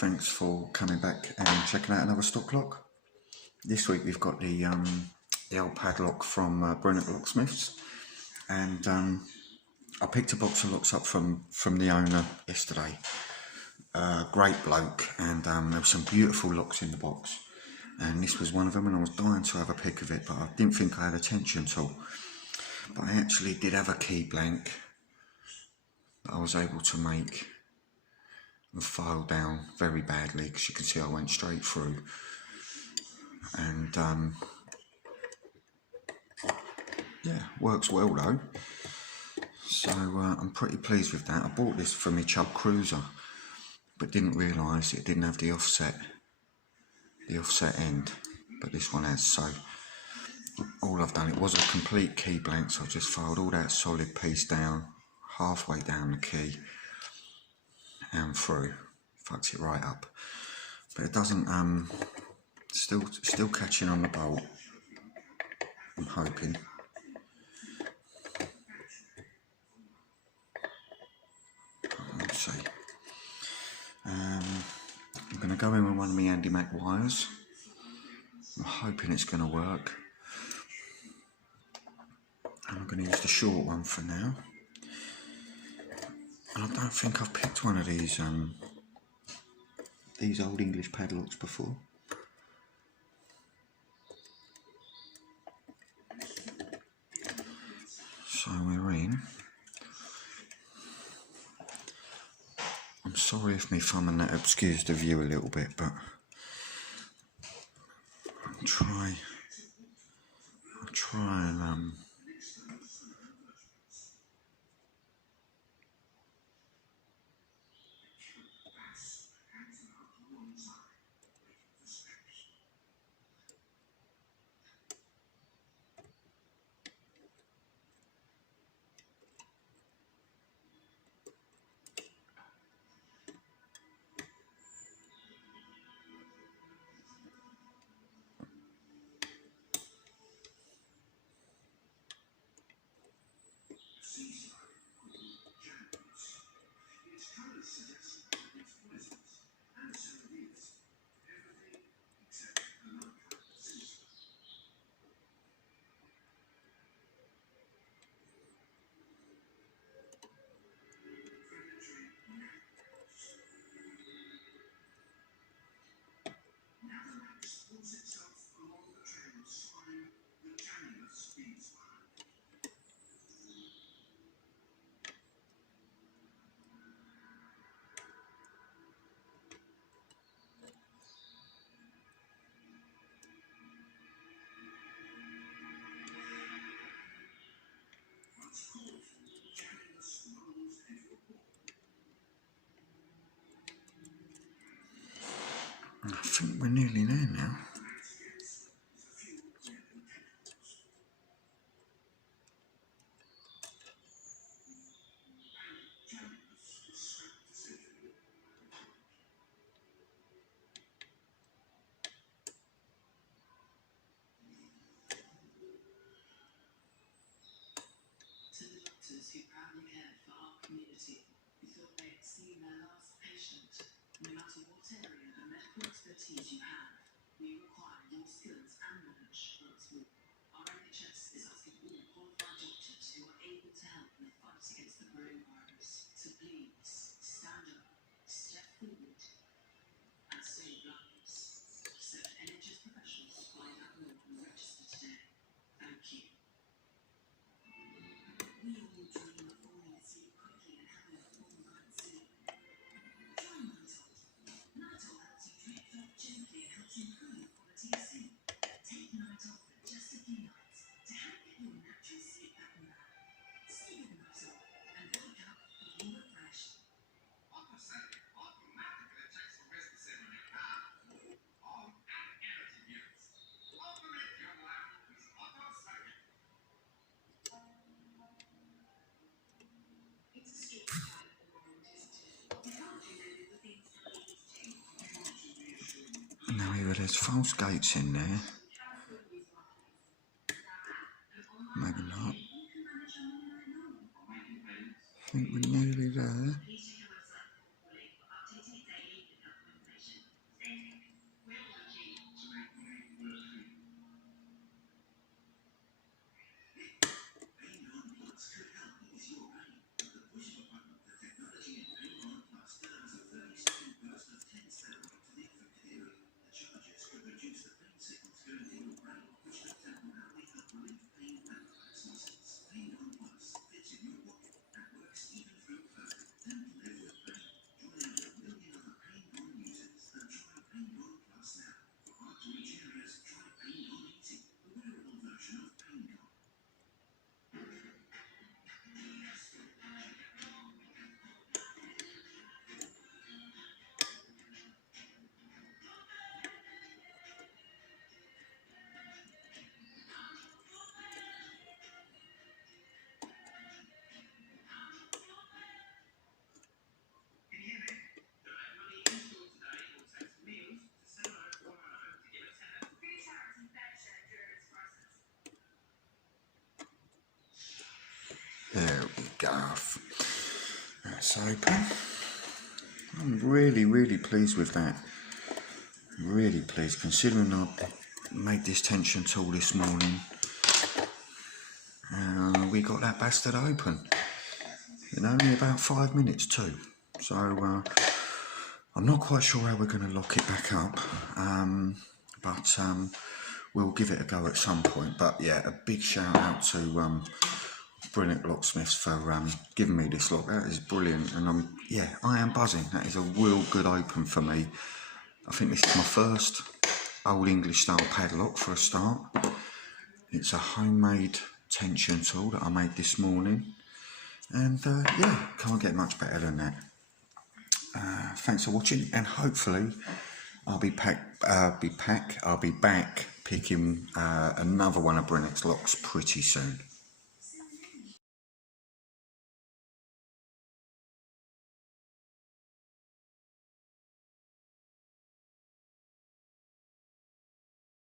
Thanks for coming back and checking out another stock lock. This week we've got the old padlock from Brinnick Locksmiths, and I picked a box of locks up from the owner yesterday. Great bloke, and there were some beautiful locks in the box, and this was one of them, and I was dying to have a pick of it, but I didn't think I had attention to. But I actually did have a key blank that I was able to make and file down very badly, because you can see I went straight through, and yeah, works well though, so I'm pretty pleased with that. I bought this for my Chubb Cruiser, but didn't realise it didn't have the offset end, but this one has. So all I've done, it was a complete key blank, so I just filed all that solid piece down, halfway down the key and through. Fucked it right up, but it doesn't, still catching on the bolt, I'm hoping. Let's see. I'm going to go in with one of my Andy Mac wires. I'm hoping it's going to work, and I'm going to use the short one for now. And I don't think I've picked one of these old English padlocks before. So we're in. I'm sorry if my thumb and that obscures the view a little bit, but I'll try and I think we're nearly there now. To the doctors who proudly cared for our community, who thought they had seen their last patient, no matter what area of medical expertise you have, we require your skills and knowledge once more. Our NHS is asking all qualified doctors who are able to help in the fight against the coronavirus to please stand up, step forward, and save lives. So NHS professionals find out more and register today. Thank you. We all dream of falling asleep quickly and having a full night's sleep. Try Nightol. Nightol helps you drift off gently and helps improve quality of sleep. Take Nightol for just a few nights to help get your natural sleep pattern back. Sleep with Nightol and wake up feeling refreshed. Now either there's false gates in there, maybe not. I think we're nearly there. stuff. That's open. I'm really pleased with that. Really pleased, considering I made this tension tool this morning. We got that bastard open in only about 5 minutes too. So I'm not quite sure how we're going to lock it back up, but we'll give it a go at some point. But yeah, a big shout out to Brinnick Locksmiths for giving me this lock. That is brilliant, and I am buzzing. That is a real good open for me. I think this is my first old English style padlock for a start. It's a homemade tension tool that I made this morning, and can't get much better than that. Thanks for watching, and hopefully I'll be back picking another one of Brinnick's locks pretty soon.